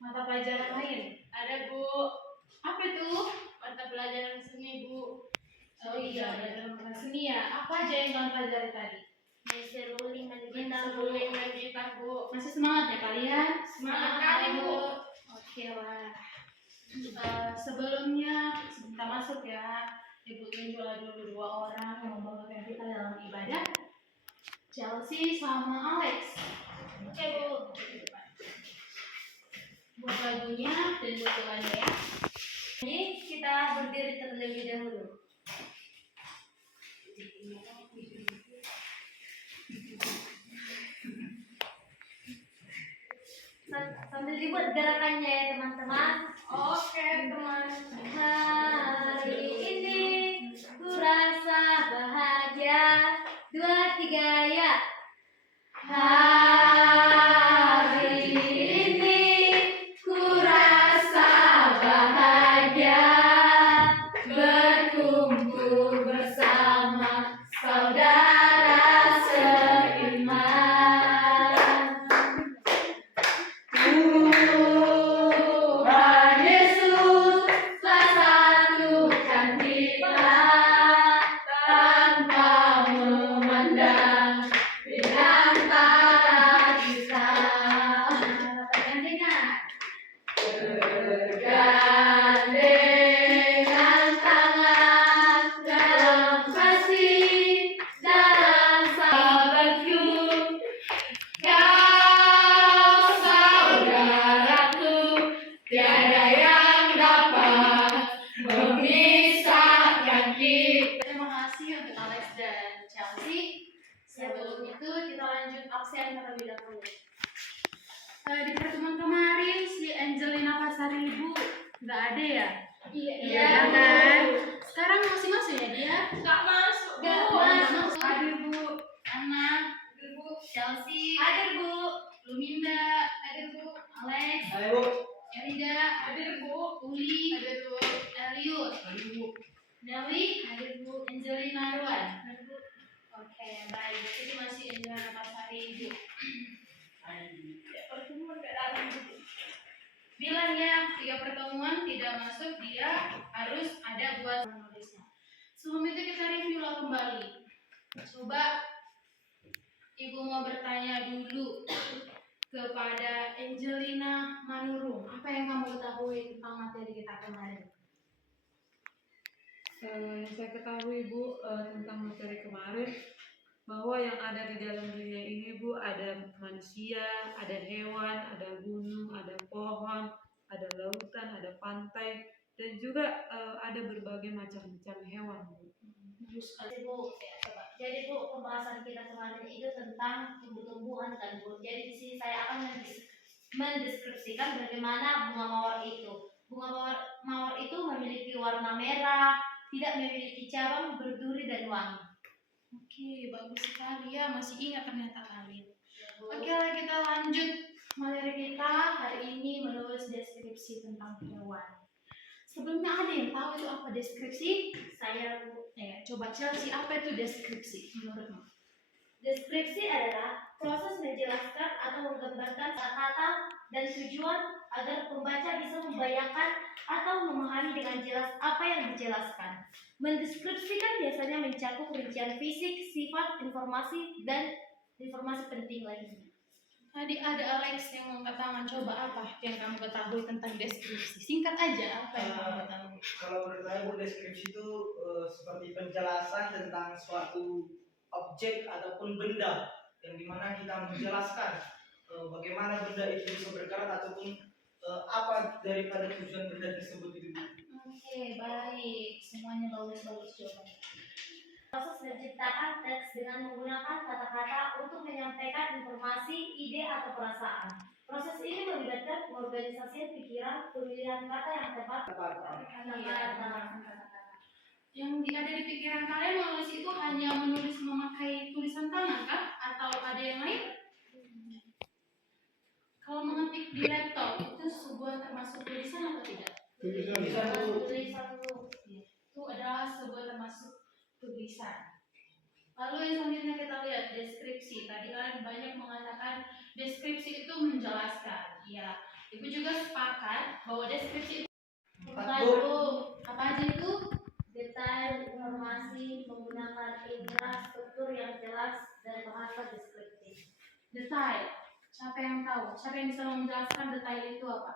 mata pelajaran lain? Ada Bu. Apa itu? Mata pelajaran seni Bu. Oh iya, belajar mata seni ya. Apa aja yang kalian pelajari tadi? Menseruling dan gitar Bu. Masih semangat ya kalian? Semangat kali Bu. Oke lah. Sebelumnya kita masuk ya, Ibu tunjuk dulu 2 orang yang membawakan kita dalam ibadah. Chelsea sama Alex. Oke Bu. Buat lagunya dan buat doanya ya. Ini kita berdiri terlebih dahulu. Sambil dibuat gerakannya ya teman-teman. Oke teman. Hari ini ku rasa bahagia. 2, 3 ya. Hari ini ku rasa bahagia berkumpul bersama saudara seiman. Tuhan Yesus telah satukan kita tanpa memandang di antara kita. Bergandengan tangan dalam kasih, dalam sahabatku. Kau saudaraku, tiada yang dapat memisahkan kita. Terima kasih untuk Alex dan Chelsea. Sebelum itu kita lanjut absen terlebih dahulu. Di pertemuan kemarin si Angelina Pasari Ibu nggak ada ya? Iya kan? Sekarang masih masuk ya dia? Nggak masuk Bu. Nggak masuk. Ada Bu, Anna, Ada Bu. Chelsea, Ada Bu. Luminda, Ada Bu. Alex, Ayo Bu. Erida, Ada Bu. Uli, Ada Bu. Eliud, Ayo Bu. Nelly, Ada Bu. Angelina Ruan. Ada Bu. Oke, baik. Jadi masih Angelina Pasari Ibu. Pertemuan nggak dalam Bu. Bilang ya, 3 pertemuan tidak masuk, dia harus ada buat menulisnya. Sebelum itu kita review lah kembali. Coba Ibu mau bertanya dulu kepada Angelina Manurung. Apa yang kamu ketahui tentang materi kita kemarin? Yang saya ketahui Bu tentang materi kemarin, bahwa yang ada di dalam dunia ini Bu, ada manusia, ada hewan, ada gunung, ada pohon, ada lautan, ada pantai, dan juga ada berbagai macam-macam hewan Bu. Jadi Bu, ya, coba. Jadi Bu, pembahasan kita kemarin itu tentang tumbuh-tumbuhan kan Bu. Jadi di sini saya akan mendeskripsikan bagaimana bunga mawar itu. Bunga mawar itu memiliki warna merah, tidak memiliki cabang, berduri dan wangi. Oke, bagus sekali ya. Masih ingat ternyata kalian. Ya, Bu. Oke lah, kita lanjut materi kita hari ini menulis deskripsi tentang hewan. Sebelumnya ada yang tahu itu apa deskripsi? Saya Bu. Coba Chelsea, apa itu deskripsi menurutmu? Deskripsi adalah proses menjelaskan atau menggambarkan kata-kata dan tujuan agar pembaca bisa membayangkan atau memahami dengan jelas apa yang dijelaskan. Mendeskripsikan biasanya mencakup rincian fisik, sifat, informasi, dan informasi penting lainnya. Tadi ada Alex yang angkat tangan. Coba apa yang kamu ketahui tentang deskripsi? Singkat aja, apa yang kamu ketahui? Kalau menurut saya Bu, deskripsi itu seperti penjelasan tentang suatu objek ataupun benda, yang dimana kita menjelaskan bagaimana benda itu bisa bergerak ataupun apa daripada tujuan benda tersebut itu Bu. Oke, baik. Semuanya bagus-bagus jawabannya. Proses menciptakan teks dengan menggunakan kata-kata untuk menyampaikan informasi, ide, atau perasaan. Proses ini melibatkan pengorganisasian pikiran, pemilihan kata yang tepat, kata-kata. Yang ada di pikiran kalian menulis itu hanya menulis memakai tulisan tangan kah? Atau ada yang lain? Kalau mengetik di laptop itu sebuah termasuk tulisan atau tidak? Tulisan Bu. Itu adalah sebuah termasuk tulisan. Lalu yang selanjutnya kita lihat deskripsi. Tadi kalian banyak mengatakan deskripsi itu menjelaskan. Ya, Ibu juga sepakat bahwa deskripsi itu Empat, Bu. apa aja itu? Detail informasi menggunakan infrastruktur yang jelas dan bahasa deskriptif. Detail. Siapa yang tahu? Siapa yang bisa menjelaskan detail itu apa?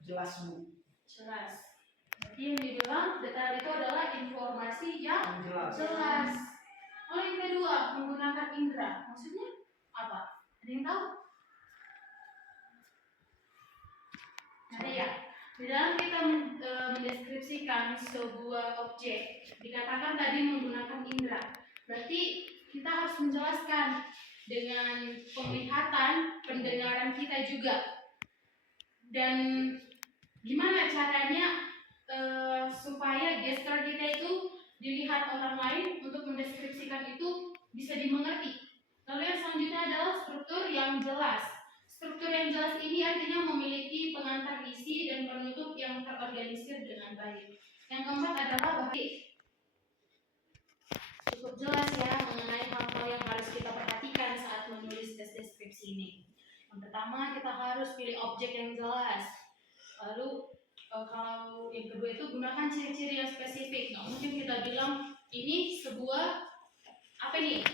Jelas, Bu. Jelas. Jadi yang dibilang detail itu adalah informasi yang Jelas. jelas. Oh, yang kedua, menggunakan indera. Maksudnya apa? Ada yang tahu? Ada ya? Di dalam kita mendeskripsikan sebuah objek, dikatakan tadi menggunakan indera. Berarti kita harus menjelaskan dengan penglihatan, pendengaran kita juga. Dan gimana caranya supaya gestur kita itu dilihat orang lain untuk mendeskripsikan itu bisa dimengerti. Lalu yang selanjutnya adalah struktur yang jelas. Struktur yang jelas ini artinya memiliki pengantar isi dan penutup yang terorganisir dengan baik. Yang keempat adalah bahasa. Cukup jelas ya mengenai hal-hal yang harus kita perhatikan saat menulis deskripsi ini. Yang pertama, kita harus pilih objek yang jelas. Lalu kalau yang kedua itu gunakan ciri-ciri yang spesifik. Nggak mungkin kita bilang ini sebuah apa nih?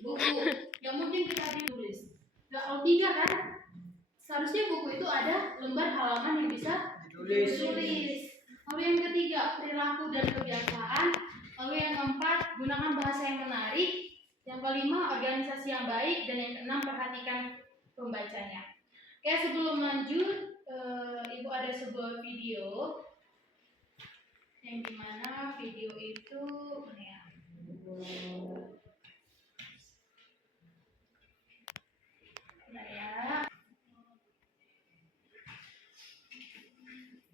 Buku. Yang mungkin kita tulis. Nggak, kalau tidak kan? Seharusnya buku itu ada lembar halaman yang bisa ditulis. Lalu yang ketiga, perilaku dan kebiasaan. Lalu yang keempat, gunakan bahasa yang menarik. Yang kelima, organisasi yang baik. Dan yang keenam, perhatikan pembacanya. Oke, sebelum lanjut, Ibu ada sebuah video yang dimana video itu mana ya? Nah, ya.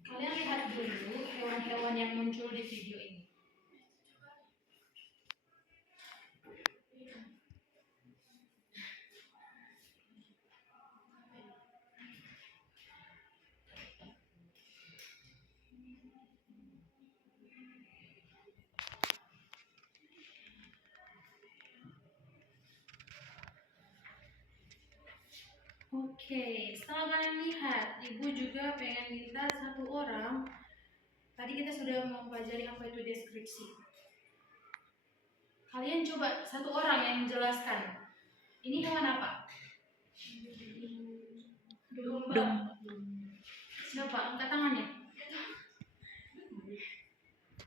Kalian lihat dulu hewan-hewan yang muncul di video ini. Oke, setelah kalian lihat, Ibu juga pengen minta satu orang. Tadi kita sudah mempelajari apa itu deskripsi. Kalian coba satu orang yang menjelaskan. Ini hewan apa? Domba. Siapa? Angkat tangannya.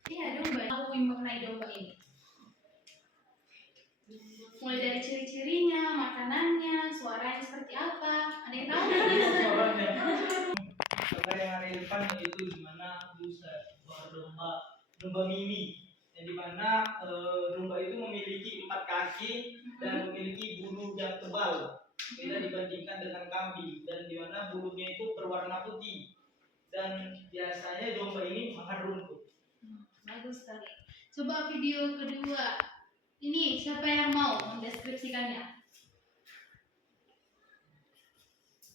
Iya, domba. Tahu mengenai domba ini. Mulai dari ciri-cirinya, makanannya, suaranya seperti apa. Ada yang tahu? Coba yang hari depan yaitu dimana suara domba mini, yang dimana domba itu memiliki 4 kaki dan memiliki bulu yang tebal, beda dibandingkan dengan kambing, dan dimana bulunya itu berwarna putih, dan biasanya domba ini makan rumput. Bagus sekali. Coba video kedua. Ini siapa yang mau mendeskripsikannya?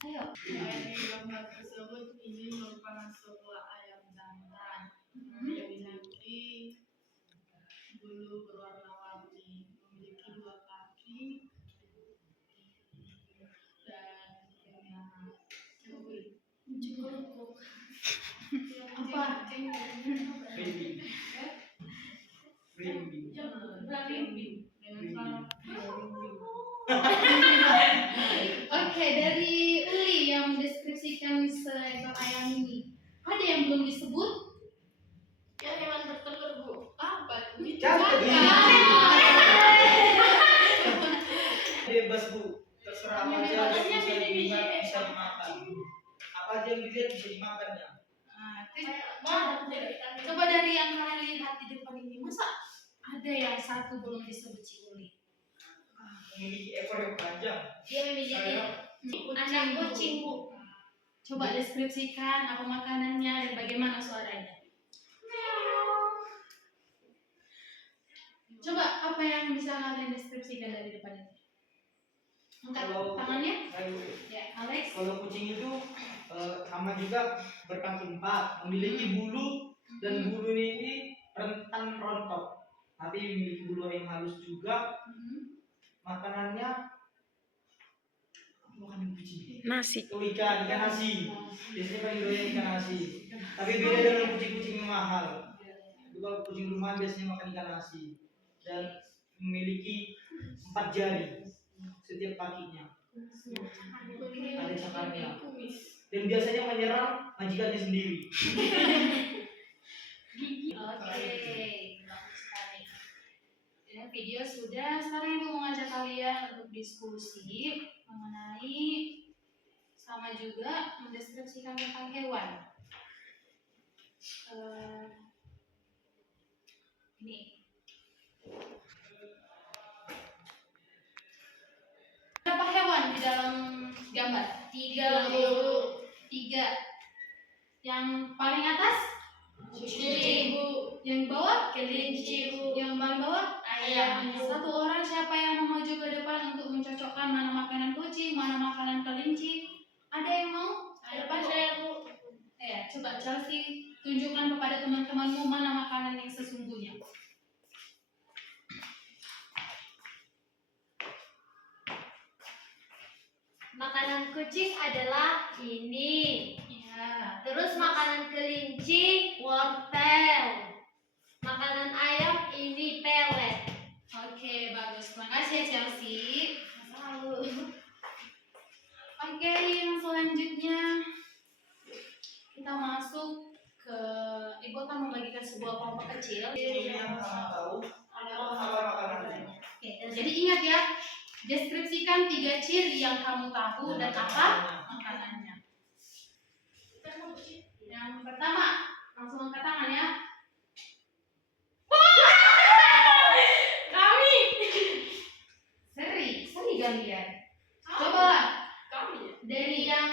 Ayo. Ayam di gambar tersebut ini merupakan sebuah ayam jantan yang memiliki bulu berwarna-warni, memiliki 2 kaki dan yang Apa? Rimbing. Rimbing. Rimbing. dengan rimbing. Oke, dari Uli yang mendeskripsikan seekor ayam ini, ada yang belum disebut? Ya, hewan bertelur, Bu. Apa? Jangan bebas, Bu. Terserah apa aja yang bisa dilihat bisa dimakan. Apa aja yang dilihat bisa dimakannya. Coba dari yang kalian lihat di depan ini, masa ada yang satu belum disebut si Uli? Memiliki ekor yang panjang. Dia memiliki anak kucing, Bu. Coba deskripsikan apa makanannya dan bagaimana suaranya. Coba apa yang bisa kalian deskripsikan dari depan ini? Angkat Kalau- tangannya. Ayo. Ya, Alex. Kalau kucing itu sama juga berkaki 4, memiliki bulu, dan bulunya ini rentan rontok, tapi memiliki bulu yang halus juga. Makanannya bukan kucing? Nasi. Oh, ikan nasi. Biasanya paling doyan ikan nasi. Tapi beda dengan kucing-kucing yang mahal. Itu kalau kucing rumah biasanya makan ikan nasi dan memiliki 4 jari setiap kakinya. Ada cakarnya. Dan biasanya menyerang majikannya sendiri. Oke, bagus sekali. Ya, video sudah. Sekarang Ibu mengajak kalian untuk diskusi mengenai sama juga mendeskripsikan tentang hewan. Ini. Berapa hewan di dalam gambar? 3. Yang paling atas? Kucing. Yang bawah? Kelinci, Bu. Yang paling bawah? Ayam, Bu. Satu orang siapa yang mau maju ke depan untuk mencocokkan mana makanan kucing, mana makanan kelinci? Ada yang mau? Ada Depan? saya, Bu. Ya, coba Chelsea tunjukkan kepada teman-temanmu mana makanan yang sesungguhnya. Makanan kucing adalah ini. Ya. Terus makanan kelinci wortel. Makanan ayam ini pelet. Oke, bagus. Terima kasih ya Chelsea. Lalu Oke, yang selanjutnya kita masuk ke Ibu akan membagikan sebuah kelompok kecil. Ini yang kamu tahu apa makanannya? Oke, jadi ingat ya, deskripsikan 3 ciri yang kamu tahu dan apa makanannya. Yang pertama, langsung angkat tangan ya. Kami. Seri kalian. Coba Kami. dari yang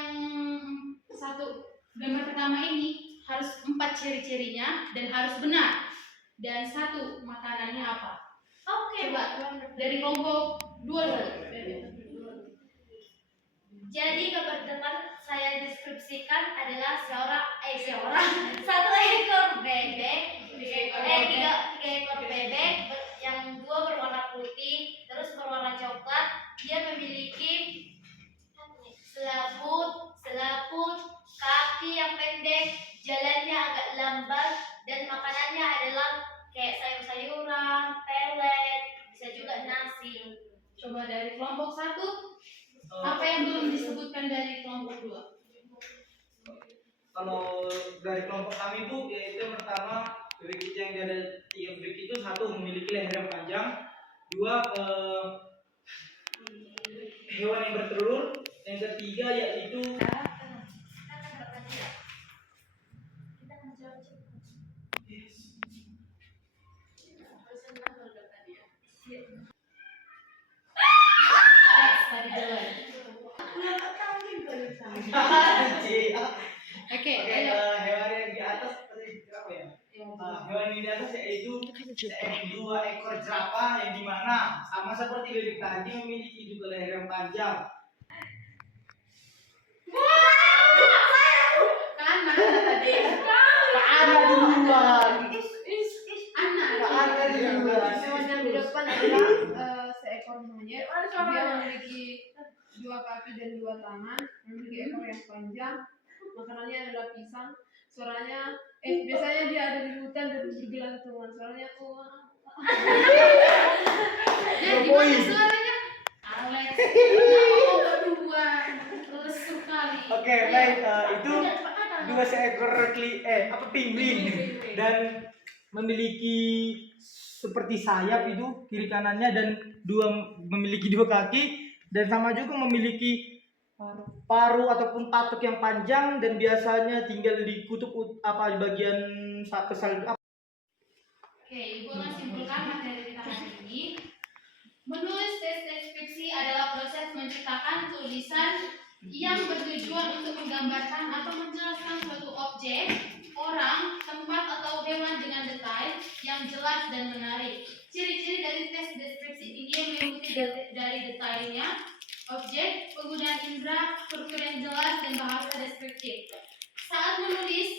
satu gambar pertama ini harus 4 ciri-cirinya dan harus benar. Dan 1 makanannya apa? oke. Coba dari kelompok 2 dulu. Jadi gambar depan saya deskripsikan adalah satu ekor bebek, tiga ekor bebek yang 2 berwarna putih, terus berwarna coklat. Dia memiliki selaput, kaki yang pendek, jalannya agak lambat, dan makanannya adalah kayak sayur-sayuran, pelet, bisa juga nasi. Coba dari kelompok 1, apa yang belum disebutkan dari kelompok 2? Kalau dari kelompok kami Bu, yaitu yang pertama bebek yang ada 3 bebek itu, 1 memiliki leher yang panjang, 2 hewan yang bertelur, yang ketiga yaitu Tadi jalan. Oke, ayo. hewan yang di atas tadi apa ya? Hewan yang di atas yaitu 2 ekor jerapah yang dimana sama seperti bebek tadi memiliki juga leher yang panjang. Kan mana tadi? Ada duluan. Anak. Ada duluan. Hewan yang di depan adalah seekor monyet. Dia memiliki 2 kaki dan 2 tangan, memiliki ekor yang panjang. Makanannya adalah pisang. Suaranya, biasanya dia ada di hutan dan bergelantungan. Suaranya tuh. Ya, gimana suaranya? Alex. Kenapa kau berdua? Lesu kali. Oke, baik. Itu 2 seekor penguin dan memiliki seperti sayap itu kiri kanannya, dan memiliki 2 kaki, dan sama juga memiliki paruh ataupun patuk yang panjang, dan biasanya tinggal di kutub di bagian kesal. Oke, Ibu akan simpulkan materi kita hari ini. Menulis tes deskripsi adalah proses menciptakan tulisan yang bertujuan untuk menggambarkan atau menjelaskan suatu objek, orang, tempat, atau hewan dengan detail yang jelas dan menarik. Ciri-ciri dari tes deskripsi ini meliputi dari detailnya, objek, penggunaan indera, struktur yang jelas, dan bahasa deskriptif. Saat menulis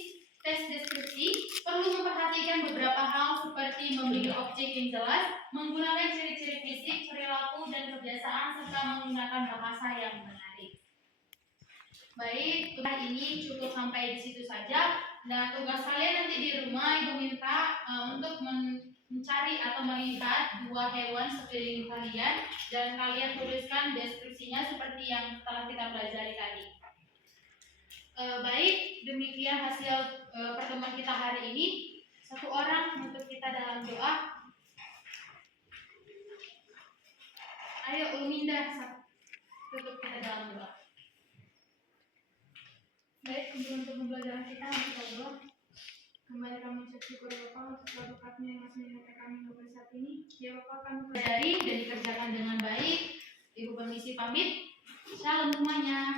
tes deskripsi, perlu memperhatikan beberapa hal seperti memilih objek yang jelas, menggunakan ciri-ciri fisik, perilaku, dan kebiasaan, serta menggunakan bahasa yang menarik. Baik, tugas ini cukup sampai di situ saja. Dan tugas kalian nanti di rumah Ibu minta untuk mencari atau melihat dua hewan sekeliling kalian dan kalian tuliskan deskripsinya seperti yang telah kita pelajari tadi. Baik, demikian hasil pertemuan kita hari ini. Satu orang untuk kita dalam doa. Ayo Uminda, tutup kita dalam doa. Baik, untuk pembelajaran kita kita berdoa. Kembali kami ucap syukur Bapa untuk segala berkat-Nya yang masih menyertai kami sampai saat ini. Ya Bapa, kami Pelajari dan dikerjakan dengan baik. Ibu permisi pamit. Shalom semuanya.